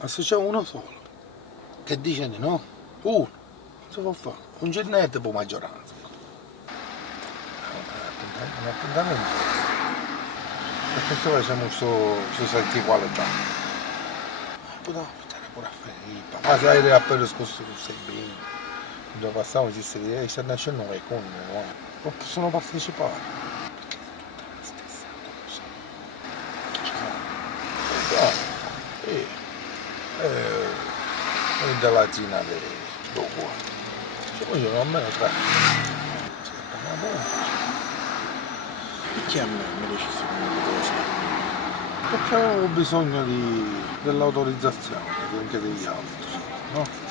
Ma se c'è uno solo che dice di no, uno, non si può fare, non c'è niente per maggioranza. Un appuntamento, e questo facciamo questo salti qualità. Potevamo portare pure a Filippa, ma se hai appena scorso tu sei bene, quando passiamo si sa che sta nascendo un con non possono partecipare, perché è tutta la stessa cosa. Ci sono, e della Cina dopo. Ci vogliono almeno tre. Ma Perché a me mi dici queste cose? perché avevo bisogno dell'autorizzazione anche degli altri, no?